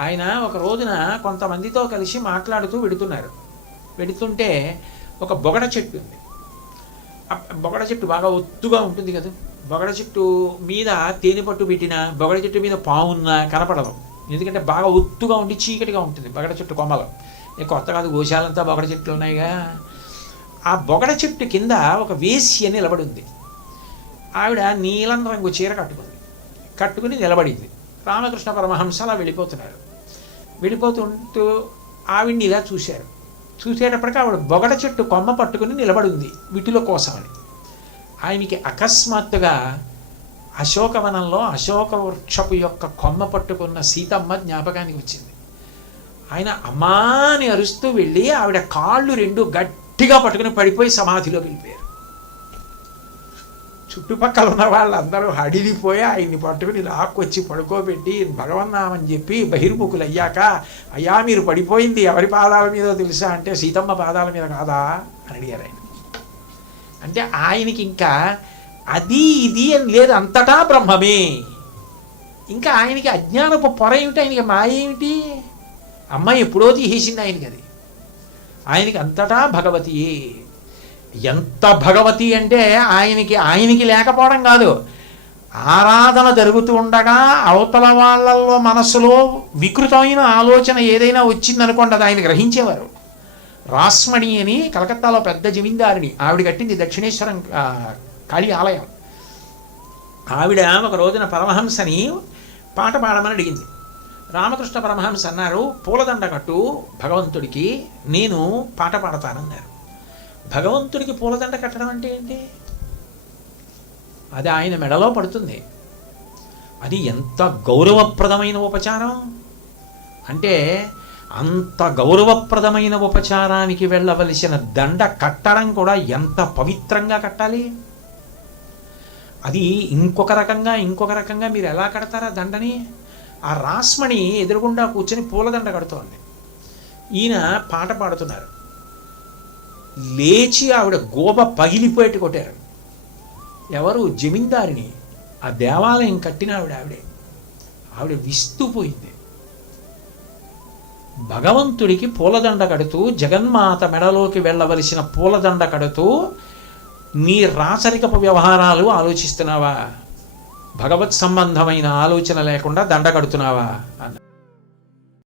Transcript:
ఆయన ఒక రోజున కొంతమందితో కలిసి మాట్లాడుతూ వెడుతున్నారు. వెడుతుంటే ఒక బొగడ చెట్టు ఉంది. బొగడ చెట్టు బాగా ఒత్తుగా ఉంటుంది కదా. బొగడ చెట్టు మీద తేనె పట్టు పెట్టిన బొగడ చెట్టు మీద పావున్నా కనపడదు. ఎందుకంటే బాగా ఒత్తుగా ఉండి చీకటిగా ఉంటుంది బొగడ చెట్టు కొమ్మలు. ఏ కొత్త కాదు గోశాలంతా బొగడ చెట్లు ఉన్నాయిగా. ఆ బొగడ చెట్టు కింద ఒక వేశ్య నిలబడి ఉంది ఆవిడ నీలం రంగు చీర కట్టుకుంది. కట్టుకుని నిలబడింది. రామకృష్ణ పరమహంస అలా వెళ్ళిపోతున్నారు. వెళ్ళిపోతుంటూ ఆవిడ్ని ఇలా చూశారు. చూసేటప్పటికీ ఆవిడ బొగడ చెట్టు కొమ్మ పట్టుకుని నిలబడి ఉంది కోసమని. ఆయనకి అకస్మాత్తుగా అశోకవనంలో అశోక వృక్షపు యొక్క కొమ్మ పట్టుకున్న సీతమ్మ జ్ఞాపకానికి వచ్చింది. ఆయన అమ్మా అని అరుస్తూ వెళ్ళి ఆవిడ కాళ్ళు రెండు గట్టిగా పట్టుకుని పడిపోయి సమాధిలోకి వెళ్ళిపోయారు. చుట్టుపక్కల ఉన్న వాళ్ళందరూ హడిలిపోయి ఆయన్ని పట్టుకుని లాక్కొచ్చి పడుకోబెట్టి భగవన్నామని చెప్పి బహిర్ముఖులు అయ్యాక అయ్యా మీరు పడిపోయింది ఎవరి పాదాల మీదో తెలుసా? అంటే సీతమ్మ పాదాల మీద కాదా? అని అడిగారు ఆయన. అంటే ఆయనకి ఇంకా అది ఇది అని లేదు అంతటా బ్రహ్మమే. ఇంకా ఆయనకి అజ్ఞానపు పొర ఏమిటి? ఆయనకి మాయ ఏమిటి? అమ్మాయి ఎప్పుడో తీసేసింది ఆయనకి అది. ఆయనకి అంతటా భగవతియే. ఎంత భగవతి అంటే ఆయనకి ఆయనకి లేకపోవడం కాదు. ఆరాధన జరుగుతూ ఉండగా అవతల వాళ్ళల్లో మనసులో వికృతమైన ఆలోచన ఏదైనా వచ్చిందనుకోండి అది ఆయన గ్రహించేవారు. రాస్మణి అని కలకత్తాలో పెద్ద జమీందారిని ఆవిడ కట్టింది దక్షిణేశ్వరం కాళీ ఆలయం. ఆవిడ ఒక రోజున పరమహంసని పాట పాడమని అడిగింది. రామకృష్ణ పరమహంస అన్నారు పూలదండ కట్టు భగవంతుడికి నేను పాట పాడతానన్నారు. భగవంతుడికి పూలదండ కట్టడం అంటే ఏంటి? అది ఆయన మెడలో పడుతుంది. అది ఎంత గౌరవప్రదమైన ఉపచారం? అంటే అంత గౌరవప్రదమైన ఉపచారానికి వెళ్ళవలసిన దండ కట్టడం కూడా ఎంత పవిత్రంగా కట్టాలి? అది ఇంకొక రకంగా ఇంకొక రకంగా మీరు ఎలా కడతారా దండని? ఆ రాస్మణి ఎదురుగుండా కూర్చొని పూలదండ కడుతోంది. ఈయన పాట పాడుతున్నారు. లేచి ఆవిడ గోబ పగిలిపోయేట్టు కొట్టారు. ఎవరు? జమీందారిని. ఆ దేవాలయం కట్టిన ఆవిడ ఆవిడే. ఆవిడ విస్తుపోయింది. భగవంతుడికి పూలదండ కడుతూ జగన్మాత మెడలోకి వెళ్ళవలసిన పూలదండ కడుతూ నీ రాచరికపు వ్యవహారాలు ఆలోచిస్తున్నావా? భగవత్ సంబంధమైన ఆలోచన లేకుండా దండ కడుతున్నావా? అన్న